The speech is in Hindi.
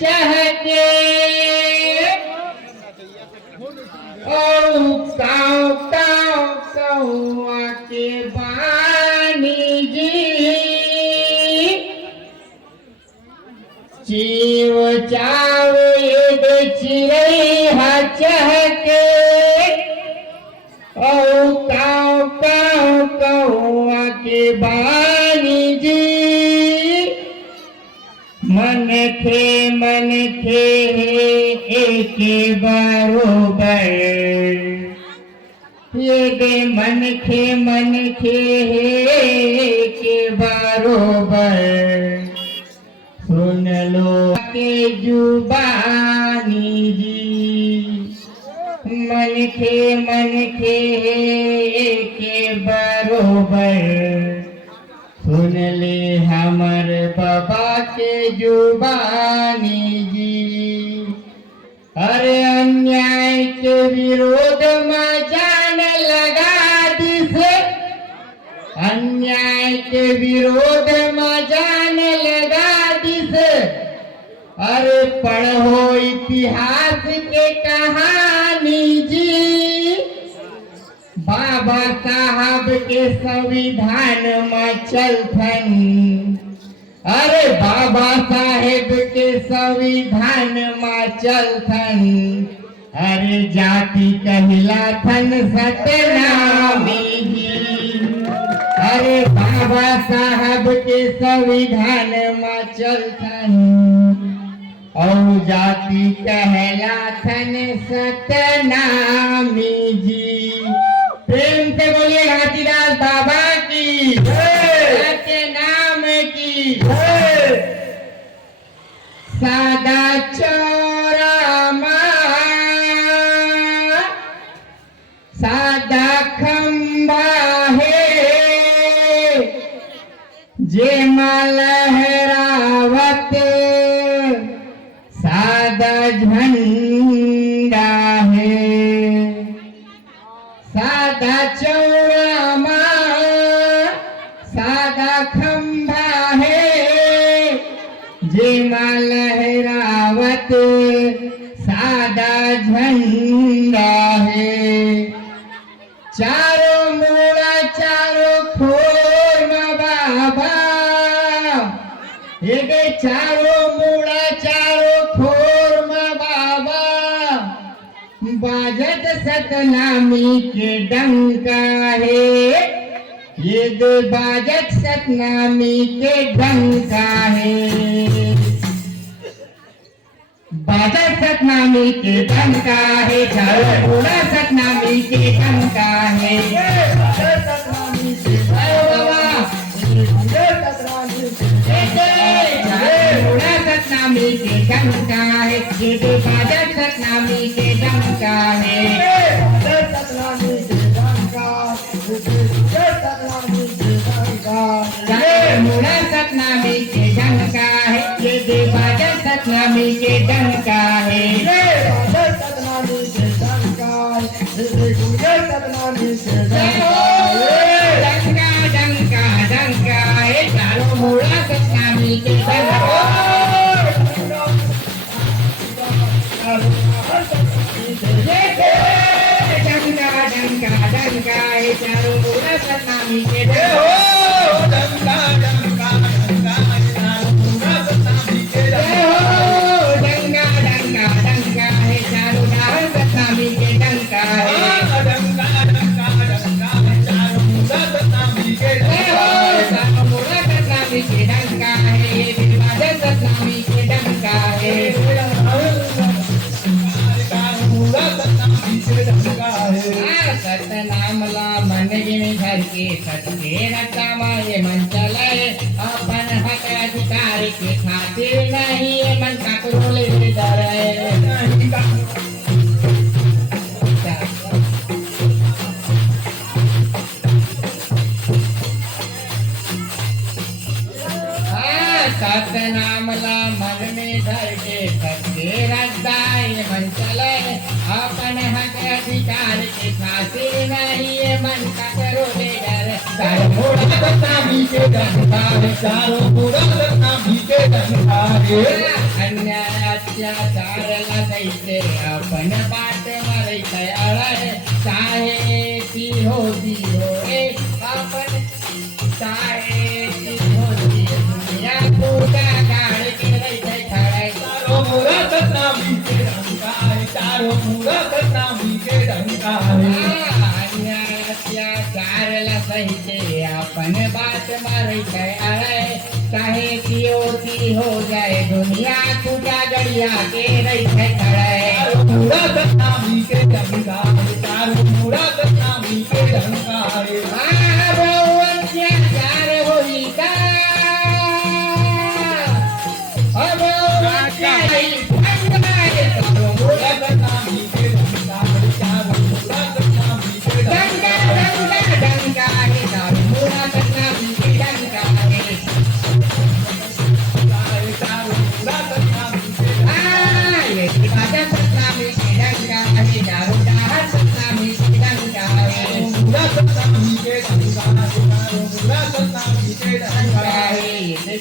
चहके काऊ काऊ कौआ के बानी जी चीव चाव ईद चिरैया चहके काऊ काऊ कौआ के बानी जी मन खे एक बरोबर ये दे मन खे एक बरोबर सुन लो के जुबानी जी मन खे एक बरोबर सुन ले हमर बाबा के जुबानी जी अरे अन्याय के विरोध में जान लगा दिसे अन्याय के विरोध में जान लगा दिसे अरे पढ़ो इतिहास के कहानी जी बाबा साहब के संविधान में चलथन अरे बाबा साहेब के संविधान में चलथन अरे जाति कहलाथन सतनामी जी अरे बाबा साहब के संविधान में चलथन और जाति कहलाथन सतनामी जी प्रेम से बोलिए घासीदास बाबा की के नाम की सादा चौरा सादा खंबा है जे लहरावत सादा झंडा है सादा चौड़ा सादा खंभा है जे लहरावत सादा झंडा है चारों मूड़ा चारों खोर बाबा ये चारों मूड़ा चारों खोर बाबा बाजत सतनामी के डंका है ये दो बाजत सतनामी के डंका है बाजत सतनामी के डंका है चारों पूरा सतनामी के डंका है सतनामी के बाबा सतनामी के डंका है ये दो बाजत सतनामी के डंका है सतनामी के डंका सतनामी के डंका मुड़ा सतनामी के डंका है ये दो बाजत सतनामी के डंका है सतनामी के डंका सतनामी के डंका डंका डंका है चारों मुड़ा सतनामी के डंका डंका डंका है चारों पूरा सतनामी के डंका डंका डंका चारों पूरा सतनामी के डंका डंका डंका है चारों सतनामी के डंका है डंका डंका डंका चारों पूरा सतनामी के चारों पूरा सतनामी के डंका है ये विभाजन सतनामी के डंका है सतनामला मन में घर के सत्य रखा ये मन चले अपन हक अधिकार के खातिर नहीं ये मन ककरो ले डरे सतनामला मन में घर के सत्य रखा ये मन चले अपन हक अधिकार के खातिर नहीं ये मन ककरो ले डरे चारों मुड़ा सतनामी के डंका है चारों मुड़ा सतनामी के डंका है अन्याय चारला जायचे आपण पाठ मारायचा अळाय शाळेची होती होय आपण शाळेची होती दुनिया तुझ्या गाडी केलाय थाळाय तारो मुरात नामी के रंगाय तारो मुरात नामी के रंगाय अन्याच्या चारला सहिते आपण बात मारायचा अळाय चाहे पियोती हो जाए दुनिया तुझ्या गडिया के रही थाळाय तारो मुरात नामी के रंगाय तारो मुरात नामी के रंगाय महाभवनच्या चार होई का अभवनच्या भंगाय मुरात नामी के रंगाय तारो मुरात नामी के डंका रंगाय डंका डंका आहे दारू मुरात नामी के डंका आहे तारो मुरात नामी के येती माझ्या सत्नामी के डंका आहे दारू दहा सत्नामी के डंका आहे मुरात नामी के रंगाय तारो मुरात नामी के रंगाय आहे